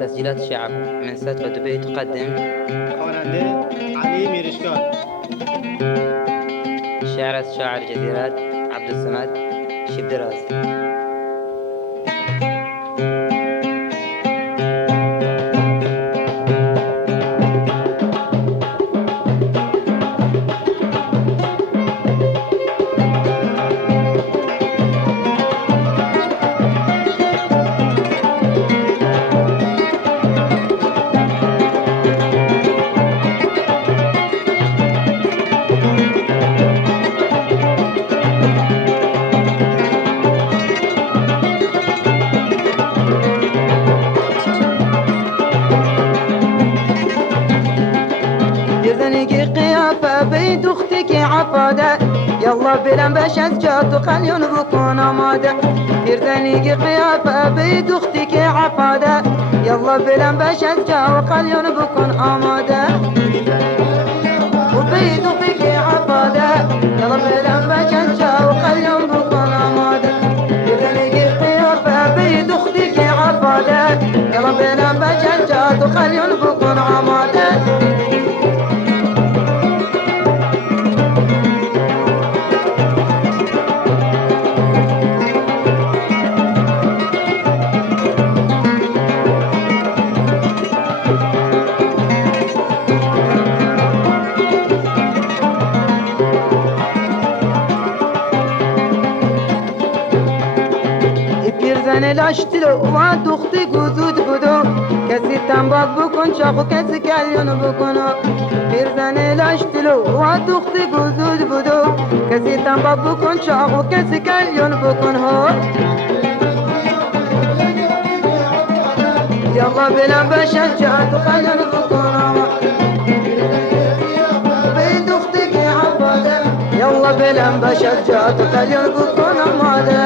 تسجيلات الشعب من ستة دبي تقدم خواننده علي میرشکار. شعر شاعر جزيرات عبد الصمد شبدراز. يرزنقي قيافة بيت اختك عفادة، يلا بلن بشز جات وخليون بكون امادة. يرزنقي قيافة بيت اختك عفادة، يلا بلن بشز جات وخليون بكون امادة. وبيت اختك عفادة، يلا بلن بشز جات وخليون بكون امادة. يرزنقي قيافة بيت اختك عفادة، يلا بلن بشز جات وخليون بكون امادة. پیرزن لاشتلو و دختی گوزود بودو، کسی تنباک بکن چاقو کسی کلیون بکنو. پیرزن لاشتلو و دختی گوزود بودو، کسی تنباک بکن چاقو کسی کلیون بکن ها. یالا بلن بشن جات و خلیون بکن ها. بی دختی که عباده، یالا بلن بشن جات و خلیون بکن آماده.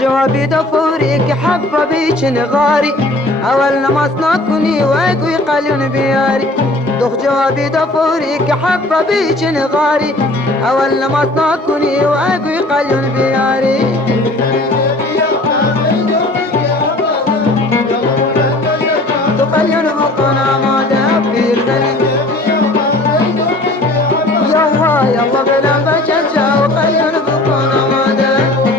جوابي دفوري حبة بيشن غاري، أول نماس ناكوني واقوي قالون بياري. دخ جوابي دفوري حبة بيشن غاري، أول نماس ناكوني واقوي قالون بياري. تقلون بقنا ما دابير ذلك، يلا يلا بلا بججا وقلون بقنا ما دابير.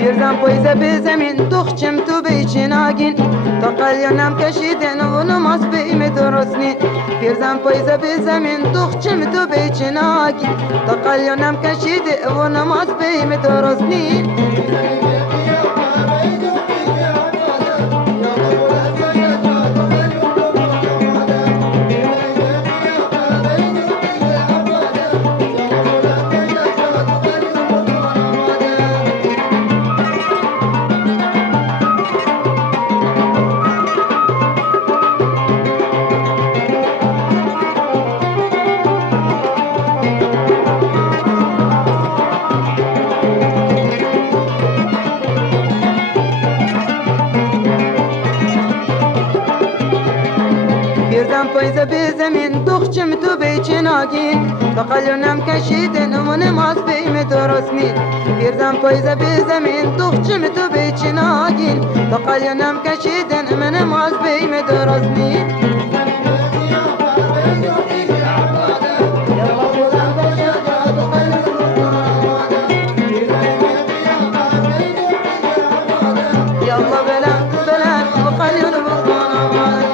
پیرزن پایزه به زمین دخچم تو بیچین آگین، تا قلیانم کشیدن و نماز بیم درستنی. پیرزن پایزه به زمین دخچم تو بیچین آگین، تا قلیانم کشیده و نماز بیم درستنی. پیرزن پایزه به زمین دخچم تو بیچین آگین، تا قلیونم کشیدن و نماز بیم درست نی. پیرزن پایزه به زمین دخچم تو بیچین آگین، تا قلیونم کشیدن و نماز بیم درست نی. یالا بلن بلن و قلیون بکن آمد.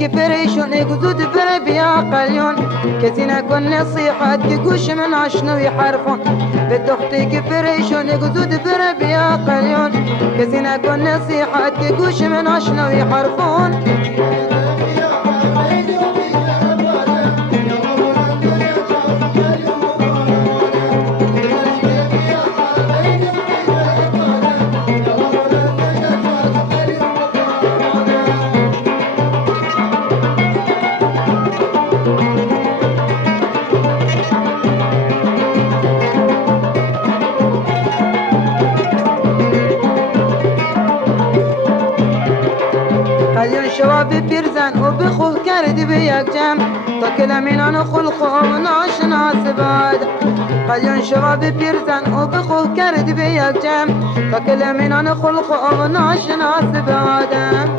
که پریشون گزود بره بیا قلیون کسی نکن نصیحت که گوش من آشنوی حرفون به دختری که پریشون گزود بره بیا قلیون کسی نکن نصیحت که گوش من آشنوی حرفون قلیون شواب پیرزن و بخوه کردی به یک جمع تا کلمینان خلق و ناشناس بعد قلیون شواب پیرزن و بخوه کردی به یک جمع تا کلمینان خلق و ناشناس بعدم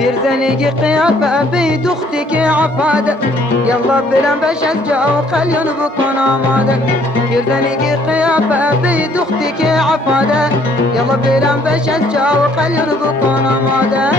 پیرزنی قیافه بی دختی که عفاده یلا برم بش از جا و قلیون بکن آماده پیرزنی قیافه بی دختی که عفاده یلا برم بش از جا و قلیون بکن آماده